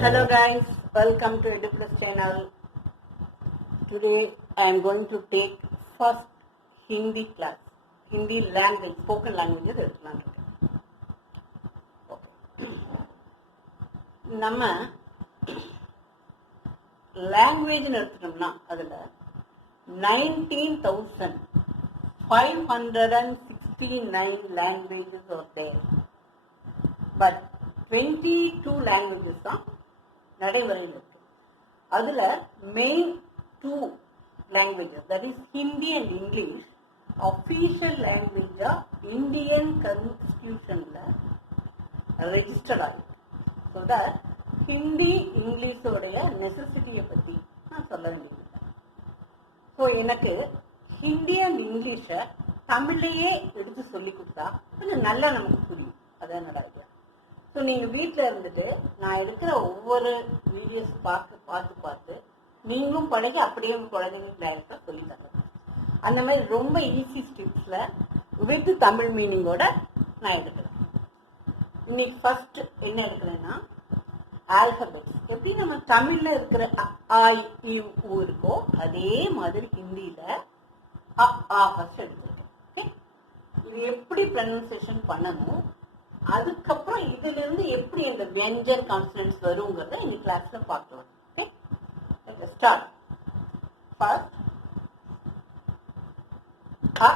Hello guys, welcome to EduPlus channel. Today I am going to take first Hindi class, Hindi language, spoken languages எடுத்துலாம் இருக்கேன். நம்ம language எடுத்துட்டோம்னா அதுல 19,569 languages are there, but 22 languages தான் நடைமுறையில் இருக்கு. அதுல main 2 languages, that is Hindi and English, official language Indian கான்ஸ்டிடியூஷன்ல register ஆயிருக்கு. ஸோ தட் ஹிந்தி இங்கிலீஷோடைய நெசசிட்டியை பத்தி நான் சொல்ல வேண்டியது. ஸோ எனக்கு ஹிந்தி அண்ட் இங்கிலீஷை தமிழ்லையே எடுத்து சொல்லி கொடுத்தா கொஞ்சம் நல்லா நமக்கு புரியும். அதான் என்னோட ஐடியா. ஸோ நீங்கள் வீட்டில் இருந்துட்டு நான் எடுக்கிற ஒவ்வொரு வீடியோஸ் பார்த்து நீங்களும் பழகி அப்படியே உங்கள் குழந்தைங்களுக்கு டைரக்டாக சொல்லி தரணும். அந்த மாதிரி ரொம்ப ஈஸி ஸ்டெப்ஸில் வித் தமிழ் மீனிங்கோட நான் எடுக்கிறேன். இன்னைக்கு ஃபர்ஸ்ட் என்ன எடுக்கிறேன்னா ஆல்பபெட்ஸ். எப்படி நம்ம தமிழ்ல இருக்கிற அ இ உ இருக்கோ அதே மாதிரி ஹிந்தியில அ ஆ ஃபர்ஸ்ட் எடுத்துருக்கேன். ஓகே, இது எப்படி ப்ரொனன்சியேஷன் பண்ணணும், அதுக்கப்புறம் இதுல இருந்து எப்படி இந்த வியஞ்சன் கான்சனன்ட்ஸ் வருங்கிறத இந்த கிளாஸ்ல பார்க்கலாம். Okay, start. ஃபர்ஸ்ட் அ,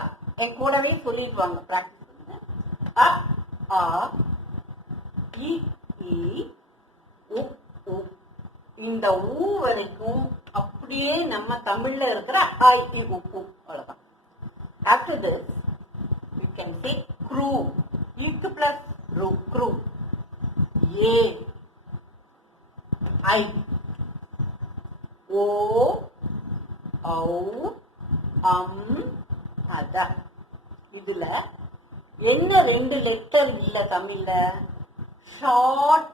என் கூடவே சொல்லிடுவாங்க, பிராக்டிஸ் பண்ணுங்க. அ ஆ இ ஈ உ உ. இந்த ஊ வரைக்கும் அப்படியே நம்ம தமிழ்ல இருக்கிற ஐ இ உ உ அவ்வளவுதான். After this you can say க்ரூ. ஈக்கு பிளஸ் ரூ, க்ரூ. ஏ ஐ ஓ ஔ அம் அத. இதுல என்ன 2 லெட்டர் இல்ல தமிழ்ல? ஷார்ட்,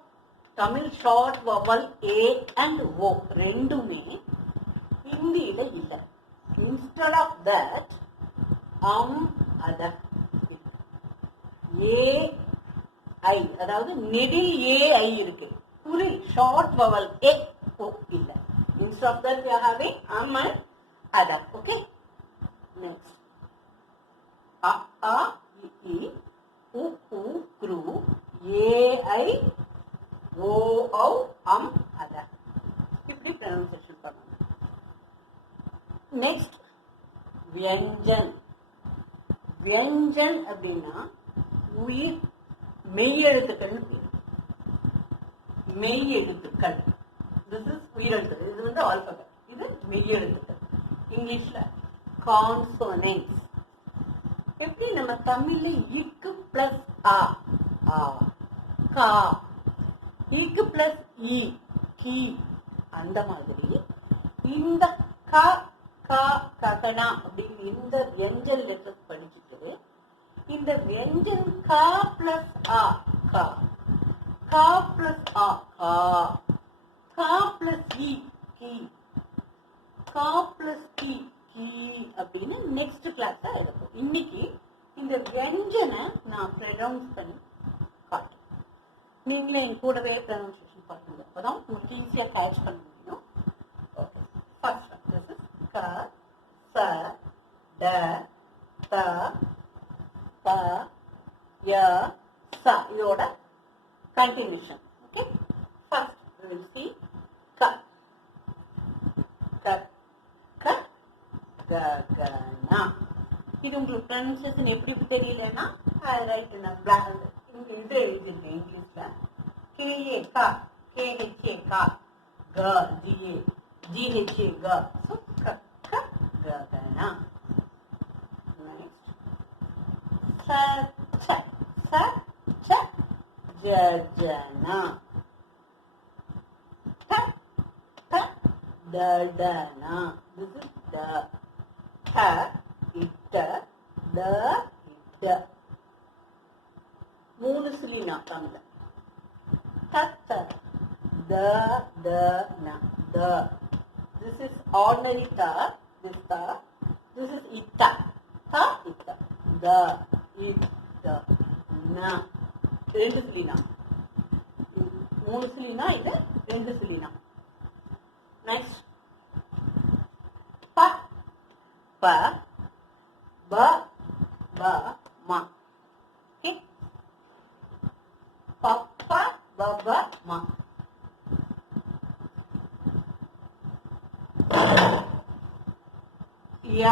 தமிழ் ஷார்ட் வவல் ஏ அண்ட் ஓ ரெண்டுமே ஹிந்தியில இல்ல. இன்ஸ்டெட் ஆஃப் தட் அத ஏ ஐ, அதாவது நெடில் ஏ ஐ இருக்கு, புரி ஷார்ட் வவல் ஏ ஓ இல்ல. Instead of that you are having and அத. ஓகே, நெக்ஸ்ட் அ ஆ இ உ உ க்ரூ ஏ ஐ ஓ ஔ அம் அத. இப்படி ப்ரொனன்சியேஷன் பண்ணணும். நெக்ஸ்ட் வியஞ்சன். வியஞ்சன் அப்படின்னா உயிர் மெய்யெழுத்துக்கள். மெய்யெழுத்துக்கள், திஸ் இஸ் உயிரெழுத்துக்கள். இது வந்து ஆல்பபெட், இது மெய்யெழுத்துக்கள். இங்கிலீஷ்ல கான்சோனன்ட்ஸ். எப்படி நம்ம தமிழ்ல இக்கு பிளஸ் ஆ ஆ, கா, இக்கு பிளஸ் இ கி, அந்த மாதிரி இந்த க கா ககனா அப்படின்னு இந்த வியஞ்சன் லெட்டர்ஸ் படிச்சுட்டு இந்த வியஞ்சன் கா பிளஸ் ஆ கா, கா பிளஸ் ஆ கா, கா பிளஸ் இ கி, கா பிளஸ் கி கி அப்படின்னு நெக்ஸ்ட் கிளாஸ் எடுப்போம். இன்னைக்கு இந்த வியஞ்சனை நான் ப்ரொனவுன்ஸ் பண்ணி காட்டுறேன். நீங்களே என் கூடவே ப்ரொனன்சியேஷன் பண்ணுங்க, அப்பதான் உங்களுக்கு ஈஸியா கேட்ச் பண்ண முடியும். ஓகே, ஃபர்ஸ்ட் திஸ் இஸ் க ச ட த ப ய ச. இதோட continuation. Okay, first we will see க க க க க ந. இது உங்களுக்கு ப்ரொனன்சியேஷன் எப்படி தெரியலன்னா ரைட் நான் இது எழுதிருக்கேன் இங்கிலீஷ்ல. கேஏ கா, கேஹெச்ஏ கா, க ஜிஏ, ஜிஹெச்ஏ க. ஸோ க க க க ந. நெக்ஸ்ட் ச ச ச ச ஜ ஜ ந. ட ட ட ட ந. திஸ் இஸ் ட. ட இட்ட த இட்ட. 3 சொல்லி நான் தமிழ. த த த ந த. This is ordinary ta, this ta. This is itta, ta itta. The itta na. 2 சொல்லி நான். மூணு சுழினா இது ரெண்டு சுழினா. நெக்ஸ்ட் ப ப ப ப ம. ஓகே, பப்ப ப ப ம. ய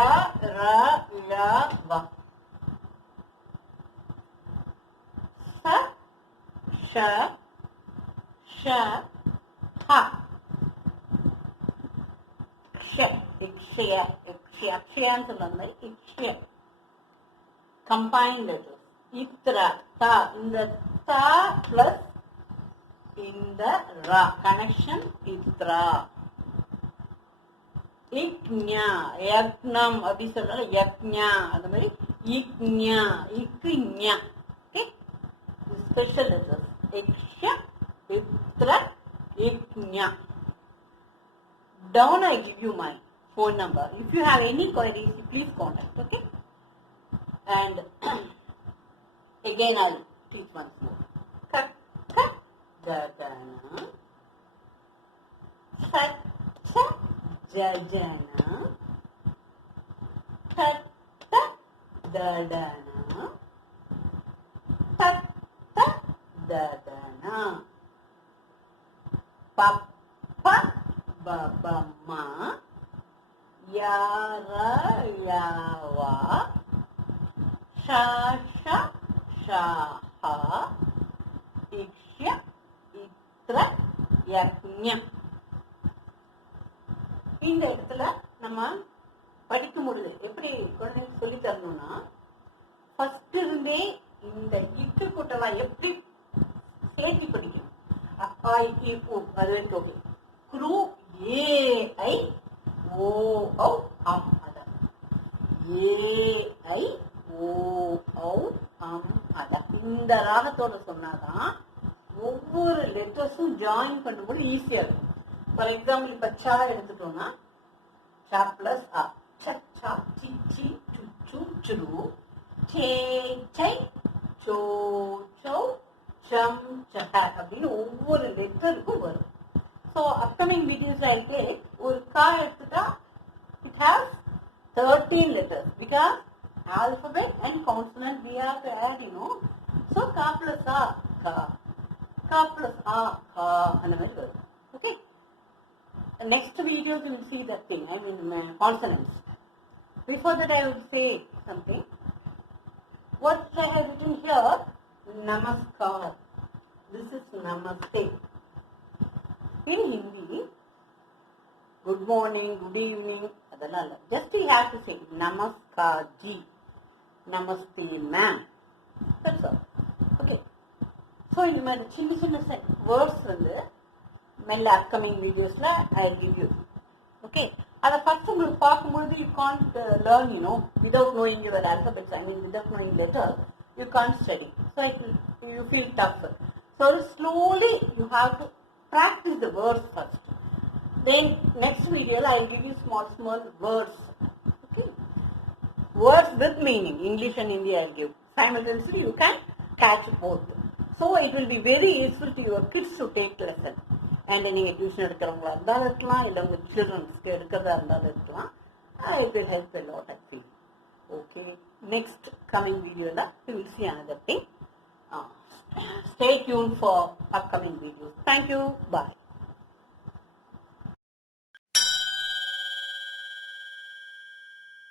ர ல வ. ச ஷ ஷ ஹ. அக்ஷயான்னு சொல்லுவாங்க மாதிரி இக்ஷய கம்பைன்ட் லெட்டர்ஸ். இத்ரா தா, இந்த தா பிளஸ் இந்த ரா கனெக்ஷன் இத்ரா. இக்ஞா யக்னம் அப்படி சொல்றாங்க, யக்ஞா அந்த மாதிரி இக்ஞா இக்ஞா. ஓகே, ஸ்பெஷல் லெட்டர்ஸ் இக்ஷ இத்ர இக்ஞா. Down I give you my phone number. If you have any queries, please contact. Okay, and again I'll teach once more. Kat kat dadana, sat sat jajana, tat tat dadana, tat tat dadana, pap pap babama, yara yawa, sha sha shaha, ikshya itra yaknya. இந்த இடத்துல நம்ம படிக்கும் பொழுது எப்படி குழந்தைங்களுக்கு சொல்லி தரணும்னா, first இருந்தே இந்த இட்டு கூட்டலாம் எப்படி சேர்த்து படிக்கணும். அப்பா இ உ அது வரைக்கும் ஓகே. குரு ஏ ஐ ஓ ஔ அம். அதான் ஏ ஐ ஓ ஔ அம். அதான் இந்த ராகத்தோட சொன்னாதான் ஒவ்வொரு லெட்டர்ஸும் ஜாயின் பண்ணும்போது ஈஸியா இருக்கும். ஃபார் எக்ஸாம்பிள் இப்ப சா எடுத்துட்டோம்னா சா பிளஸ் அ, சா சி சி சு சு சுரு, சே சை சோ சௌ சம் சஹ அப்படின்னு ஒவ்வொரு லெட்டருக்கும் வரும். So upcoming videos I'll take ஒரு கா எடுத்துட்டா it has 13 letters because alphabet and consonant we have to add, you know. So ka plus a ka, ka plus a ka and the மாதிரி வரும். Okay, the next videos you will see that thing, I mean consonants. Before that I would say something. What I have written here, namaskar. This is namaste. In Hindi, good morning, good evening, adala illa. Just you have to say namaskar ji, namaste ma'am. That's all. Okay. So in my chinna words வந்து மெல்ல upcoming videosல I'll give you. Okay. அதை first உங்களுக்கு பார்க்கும்பொழுது you can't learn, you know, without knowing your alphabets. I mean, without knowing letters, you can't study. So you feel tough. So slowly you have to practice the words first. Then next video I will give you small words. Okay, words with meaning. English and Hindi I will give simultaneously. You can catch both. So it will be very useful to your kids to take lesson. And நீங்க tuition எடுக்கிறவங்களா இருந்தாலும் இருக்கலாம், இல்லை உங்க சில்ட்ரன்ஸ்க்கு எடுக்கிறதா இருந்தாலும் இருக்கலாம். It will help a lot, I feel. Okay, next coming video we will see another thing. Stay tuned for upcoming videos. Thank you. Bye.